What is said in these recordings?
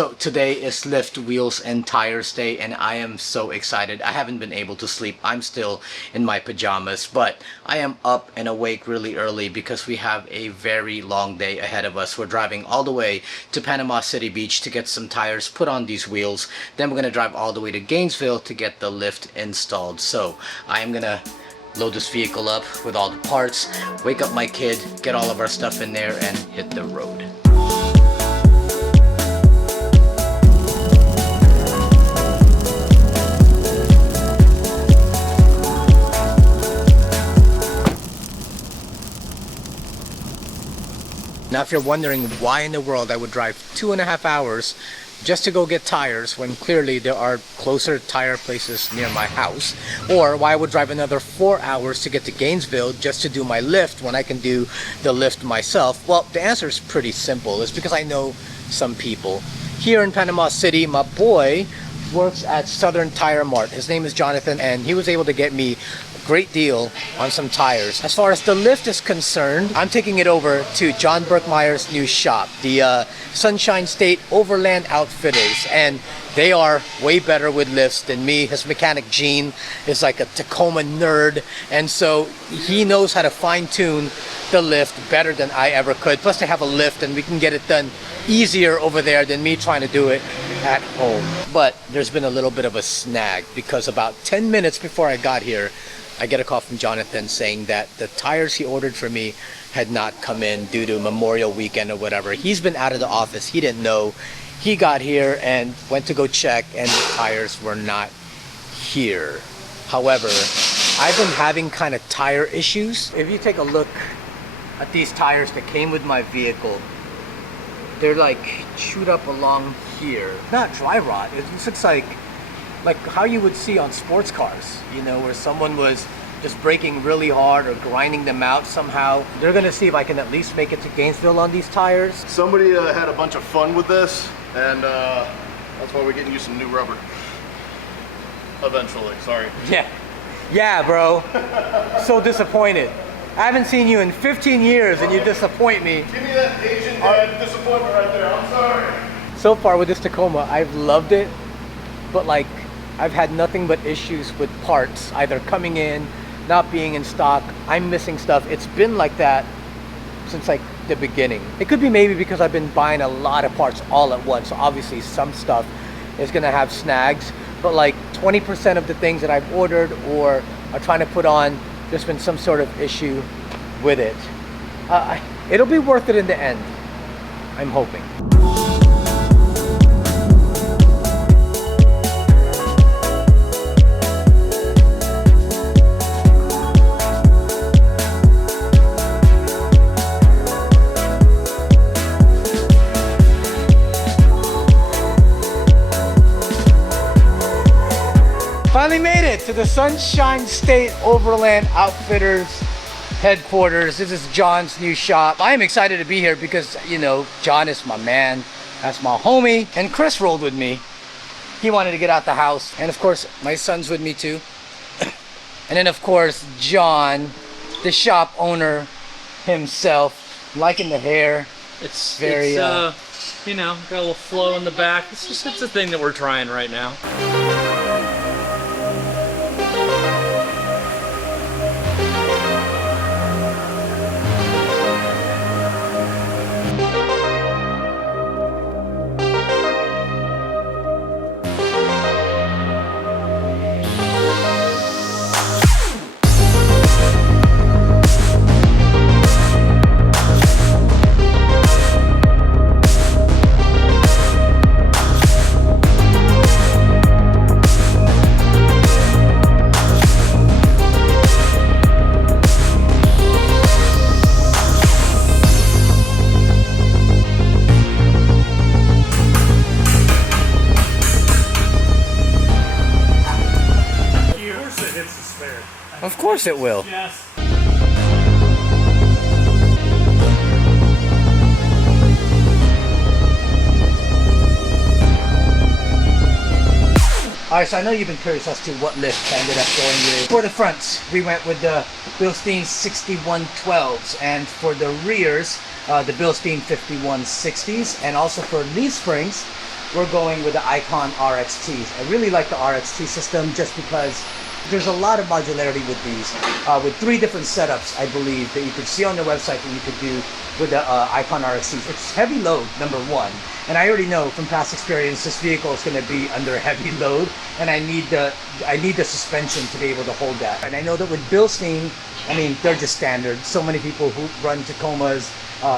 So today is lift, wheels, and tires day, and I am so excited. I haven't been able to sleep. I'm still in my pajamas, but I am up and awake really early because we have a very long day ahead of us. We're driving all the way to Panama City Beach to get some tires put on these wheels. Then we're gonna drive all the way to Gainesville to get the lift installed. So I am gonna load this vehicle up with all the parts, wake up my kid, get all of our stuff in there, and hit the road. Now, if you're wondering why in the world I would drive 2.5 hours just to go get tires when clearly there are closer tire places near my house, or why I would drive another 4 hours to get to Gainesville just to do my lift when I can do the lift myself, well, the answer is pretty simple. It's because I know some people. Here in Panama City, my boy works at Southern Tire Mart. His name is Jonathan, and he was able to get me great deal on some tires. As far as the lift is concerned, I'm taking it over to John Burkmeyer's new shop, the Sunshine State Overland Outfitters, and they are way better with lifts than me. His mechanic Gene is like a Tacoma nerd, and so he knows how to fine-tune the lift better than I ever could. Plus they have a lift and we can get it done easier over there than me trying to do it at home. But there's been a little bit of a snag because about 10 minutes before I got here, I get a call from Jonathan saying that the tires he ordered for me had not come in due to Memorial Weekend or whatever. He's been out of the office. He didn't know. He got here and went to go check, and the tires were not here. However, I've been having kind of tire issues. If you take a look at these tires that came with my vehicle, they're like chewed up along here. Not dry rot. It looks like how you would see on sports cars, you know, where someone was just braking really hard or grinding them out somehow. They're gonna see if I can at least make it to Gainesville on these tires. Somebody had a bunch of fun with this, and that's why we're getting you some new rubber. Eventually, sorry. Yeah, bro. So disappointed. I haven't seen you in 15 years and you disappoint me. Give me that Asian dad disappointment right there, I'm sorry. So far with this Tacoma, I've loved it, but like, I've had nothing but issues with parts, either coming in, not being in stock, I'm missing stuff. It's been like that since like the beginning. It could be maybe because I've been buying a lot of parts all at once. So obviously some stuff is gonna have snags, but like 20% of the things that I've ordered or are trying to put on, there's been some sort of issue with it. It'll be worth it in the end, I'm hoping. Finally made it to the Sunshine State Overland Outfitters headquarters. This is John's new shop. I am excited to be here because, you know, John is my man. That's my homie. And Chris rolled with me. He wanted to get out the house. And of course, my son's with me too. And then of course, John, the shop owner himself. Liking the hair. It's very, you know, got a little flow in the back. It's a thing that we're trying right now. Of course it will. Yes. Alright, so I know you've been curious as to what lift I ended up going with. For the fronts, we went with the Bilstein 6112s, and for the rears, the Bilstein 5160s, and also for leaf springs, we're going with the Icon RXTs. I really like the RXT system just because there's a lot of modularity with these, with 3 different setups, I believe, that you could see on the website that you could do with the Icon RXTs. It's heavy load, number 1, and I already know from past experience this vehicle is going to be under heavy load, and I need the suspension to be able to hold that. And I know that with Bilstein, I mean, they're just standard. So many people who run Tacomas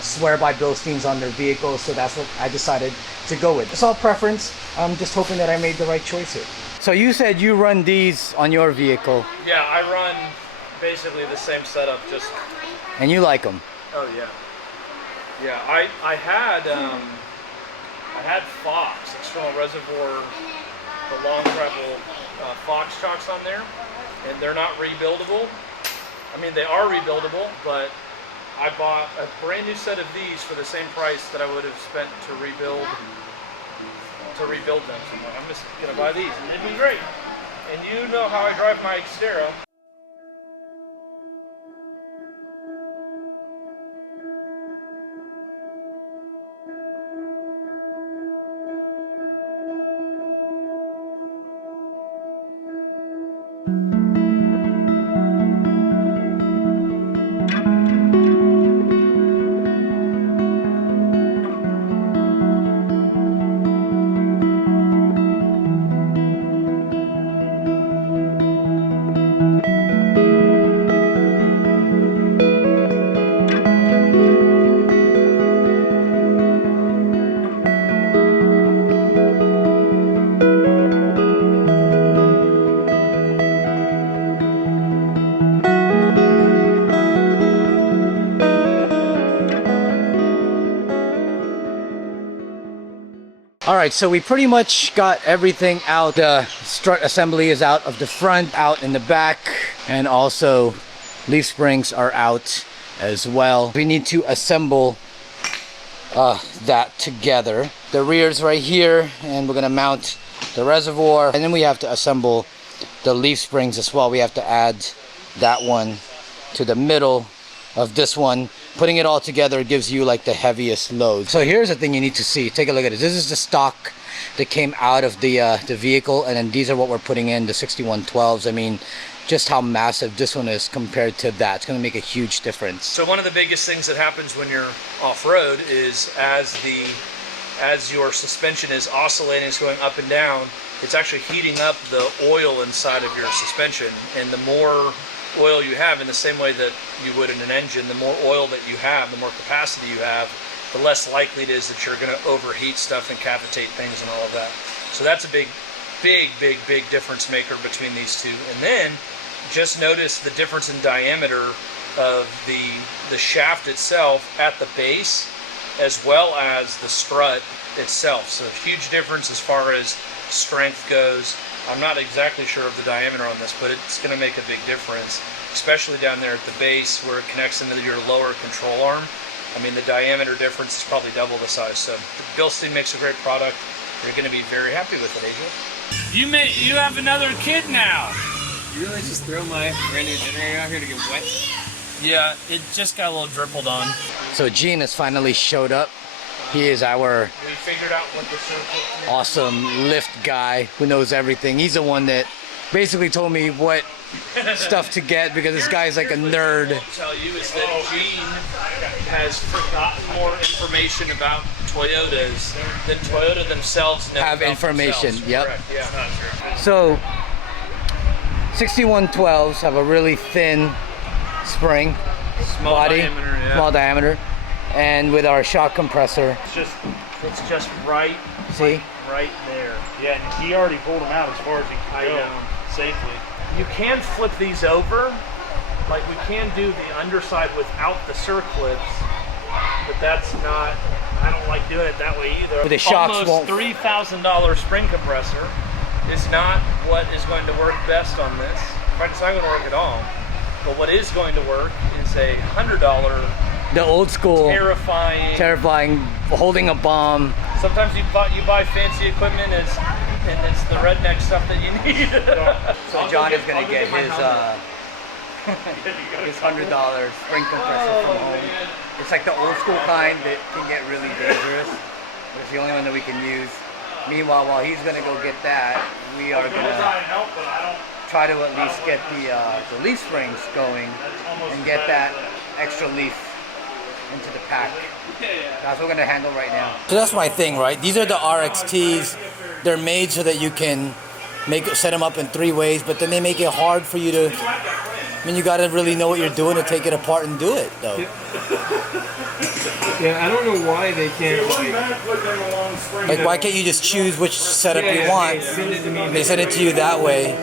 swear by Bilsteins on their vehicles, so that's what I decided to go with. It's all preference. I'm just hoping that I made the right choice here. So you said you run these on your vehicle. Yeah, I run basically the same setup, just... And you like them? Oh yeah. Yeah, I had Fox, external reservoir, the long travel Fox chocks on there, and they're not rebuildable. I mean, they are rebuildable, but I bought a brand new set of these for the same price that I would have spent to rebuild them. So I'm just gonna buy these, and it'd be great. And you know how I drive my Xterra. Alright, so we pretty much got everything out. The strut assembly is out of the front, out in the back, and also leaf springs are out as well. We need to assemble that together. The rear's right here, and we're gonna mount the reservoir, and then we have to assemble the leaf springs as well. We have to add that one to the middle of this one. Putting it all together gives you like the heaviest load. So here's the thing you need to see. Take a look at it. This is the stock that came out of the vehicle, and then these are what we're putting in, the 6112s. I mean, just how massive this one is compared to that. It's going to make a huge difference. So one of the biggest things that happens when you're off-road is as your suspension is oscillating, it's going up and down, it's actually heating up the oil inside of your suspension, and the more oil you have, in the same way that you would in an engine, the more oil that you have, the more capacity you have, the less likely it is that you're going to overheat stuff and cavitate things and all of that. So that's a big difference maker between these two. And then just notice the difference in diameter of the shaft itself at the base, as well as the strut itself. So huge difference as far as strength goes. I'm not exactly sure of the diameter on this, but it's going to make a big difference, especially down there at the base where it connects into your lower control arm. I mean, the diameter difference is probably double the size. So Bilstein makes a great product. You're going to be very happy with it, Adrian. You have another kid now. You really just throw my brand new generator out here to get wet? Yeah, it just got a little drippled on. So Gene has finally showed up. He is our We figured out what the circle is. awesome lift guy who knows everything. He's the one that basically told me what stuff to get, because this guy's like a nerd. What I'll tell you is that Gene has forgotten more information about Toyotas than Toyota themselves know Have about information, themselves. yep. Correct, yeah. So 6112s have a really thin spring Small body, diameter, yeah. small diameter, and with our shock compressor, It's just right see? right there. Yeah, and he already pulled them out as far as he I could go know. safely. You can flip these over, like we can do the underside without the circlips, but that's not, I don't like doing it that way either. But the shocks Almost won't- $3,000 spring compressor is not what is going to work best on this. In fact, it's not going to work at all. But what is going to work is a $100 The old school, terrifying. holding a bomb. Sometimes you buy fancy equipment and it's the redneck stuff that you need. So John is gonna get his his $100 spring compressor from home. It's like the old school kind that can get really dangerous. But it's the only one that we can use. Meanwhile, while he's gonna go get that, we are gonna try to at least get the leaf springs going and get that extra leaf into the pack. That's what we're gonna handle right now. So that's my thing, right? These are the RXTs. They're made so that you can set them up in 3 ways, but then they make it hard for you to. I mean, you gotta really know what you're doing to take it apart and do it, though. Yeah, I don't know why they can't. Like, why can't you just choose which setup you want? They send it to you that way.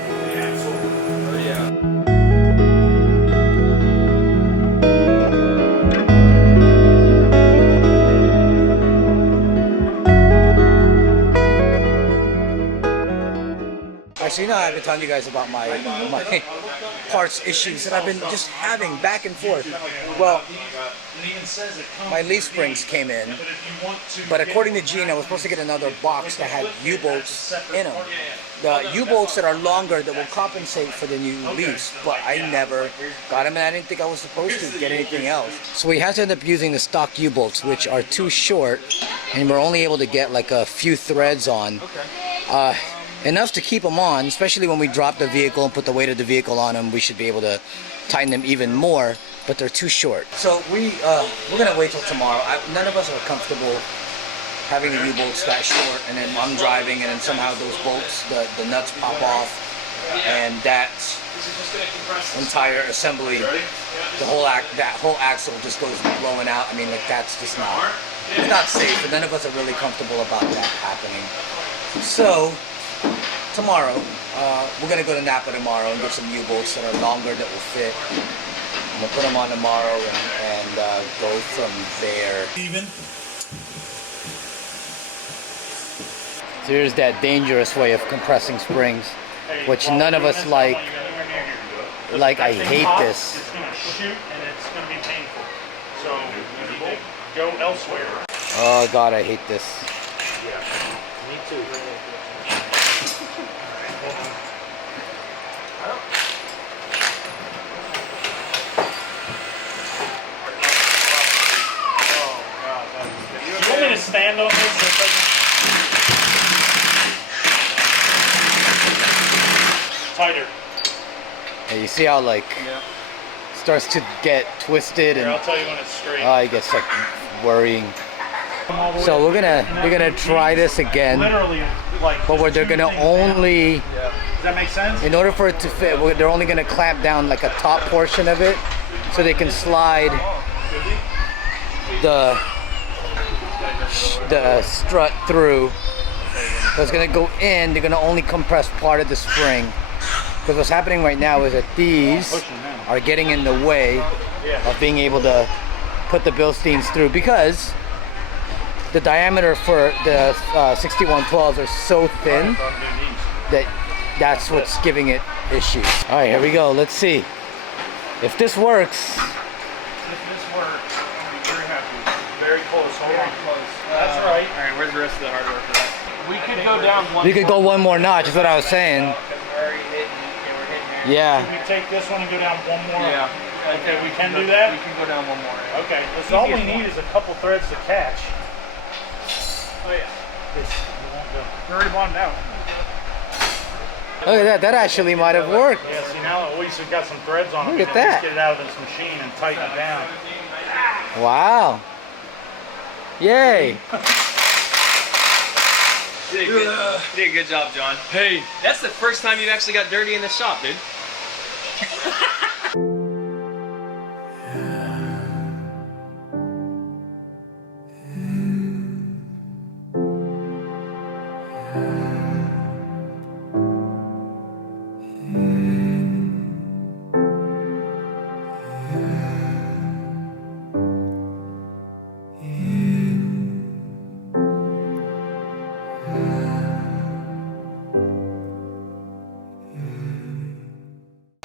So you know, I've been telling you guys about my parts issues that I've been just having back and forth. Well, my leaf springs came in, but according to Gene, I was supposed to get another box that had U-bolts in them. The U-bolts that are longer that will compensate for the new leaves, but I never got them, and I didn't think I was supposed to get anything else. So we had to end up using the stock U-bolts, which are too short, and we're only able to get like a few threads on. Enough to keep them on, especially when we drop the vehicle and put the weight of the vehicle on them. We should be able to tighten them even more, but they're too short. So we're gonna wait till tomorrow. None of us are comfortable having the U-bolts that short, and then I'm driving, and then somehow those bolts, the nuts pop off, and that entire assembly, that whole axle just goes blowing out. I mean, like, that's just not safe, and none of us are really comfortable about that happening. So tomorrow, we're gonna go to Napa tomorrow and get some U-bolts that are longer that will fit. I'm gonna put them on tomorrow and go from there. So here's that dangerous way of compressing springs, which none of us like. Like, I hate this. It's gonna shoot and it's gonna be painful. So you need to go elsewhere. Oh God, I hate this. Yeah. Me too. You want me to stand on this? Tighter. And you see how, like, starts to get twisted. Here, And I'll tell you when it's straight. it gets like worrying. So we're gonna try this again, Literally, like. but they're gonna only. Does that make sense? In order for it to fit, they're only gonna clamp down like a top portion of it, so they can slide the strut through. So it's gonna go in. They're gonna only compress part of the spring. Because what's happening right now is that these are getting in the way of being able to put the Bilsteins through, because the diameter for the 6112s are so thin that that's what's giving it issues. All right, here we go. Let's see if this works. If this works, I'll be very happy. Very close. Hold on. Close. That's right. All right, where's the rest of the hard work for that? We could go down one. We could go one more notch, is what I was saying. Yeah. Can we take this one and go down one more? Yeah. Okay, we can do that? We can go down one more. Okay. So all we need is a couple threads to catch. Oh yeah. It won't go. We're already bottomed out. Look at that. That actually might have worked. Yeah, see now at least we've got some threads on it. Look at We can that. Just get it out of this machine and tighten it down. Wow. Yay. You did a good job, John. Hey, that's the first time you've actually got dirty in the shop, dude.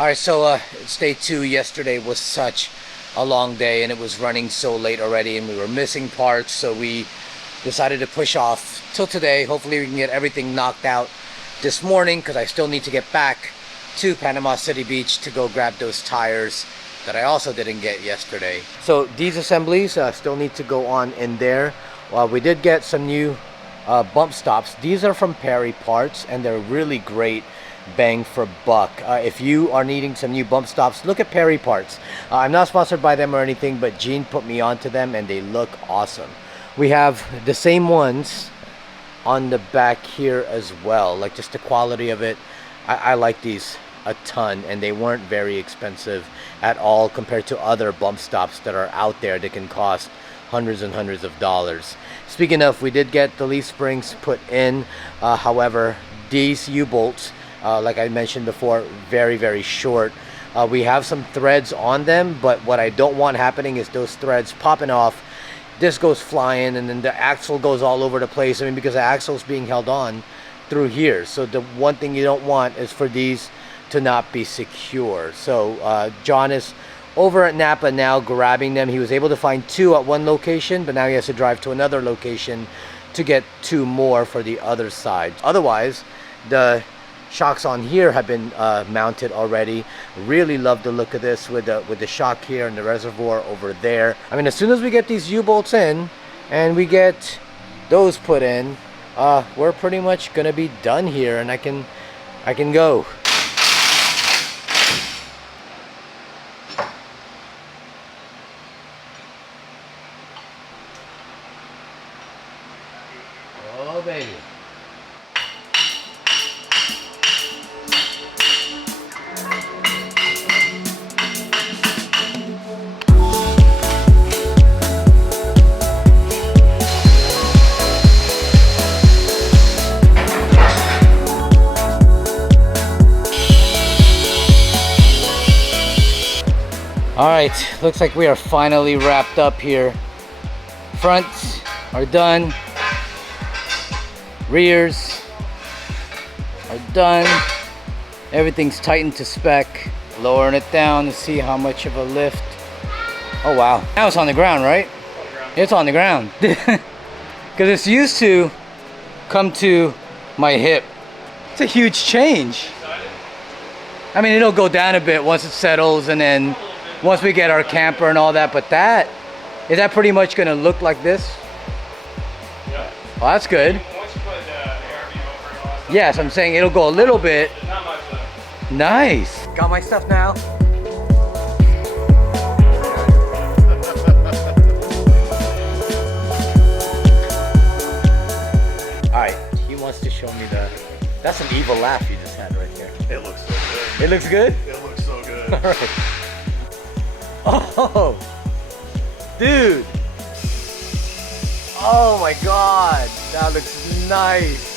Alright, so day 2 yesterday was such a long day, and it was running so late already, and we were missing parts, so we decided to push off till today. Hopefully we can get everything knocked out this morning, because I still need to get back to Panama City Beach to go grab those tires that I also didn't get yesterday. So these assemblies still need to go on in there. We did get some new bump stops. These are from Perry Parts, and they're really great bang for buck. If you are needing some new bump stops, look at Perry Parts. I'm not sponsored by them or anything, but Gene put me onto them and they look awesome. We have the same ones on the back here as well. Like, just the quality of it, I like these a ton, and they weren't very expensive at all compared to other bump stops that are out there that can cost hundreds and hundreds of dollars. Speaking of, we did get the leaf springs put in. However, these U-bolts, like I mentioned before, very, very short. We have some threads on them, but what I don't want happening is those threads popping off. This goes flying, and then the axle goes all over the place. I mean, because the axle's being held on through here. So the one thing you don't want is for these to not be secure. So John is over at Napa now grabbing them. He was able to find 2 at one location, but now he has to drive to another location to get 2 more for the other side. Otherwise, the shocks on here have been mounted already. Really love the look of this with the shock here and the reservoir over there. I mean, as soon as we get these U-bolts in and we get those put in, we're pretty much gonna be done here, and I can go. Oh baby. All right, looks like we are finally wrapped up here. Fronts are done. Rears are done. Everything's tightened to spec. Lowering it down to see how much of a lift. Oh wow, now it's on the ground, right? It's on the ground. Because it's used to come to my hip. It's a huge change. I mean, it'll go down a bit once it settles, and then once we get our camper and all that, but is that pretty much gonna look like this? Yeah. Well, that's good. Once you put ARB over and all that stuff. Yes, I'm saying it'll go a little bit. Not much though. Nice. Got my stuff now. All right, he wants to show me that's an evil laugh you just had right there. It looks so good. It looks good? It looks so good. All right. Oh, dude. Oh my God, that looks nice.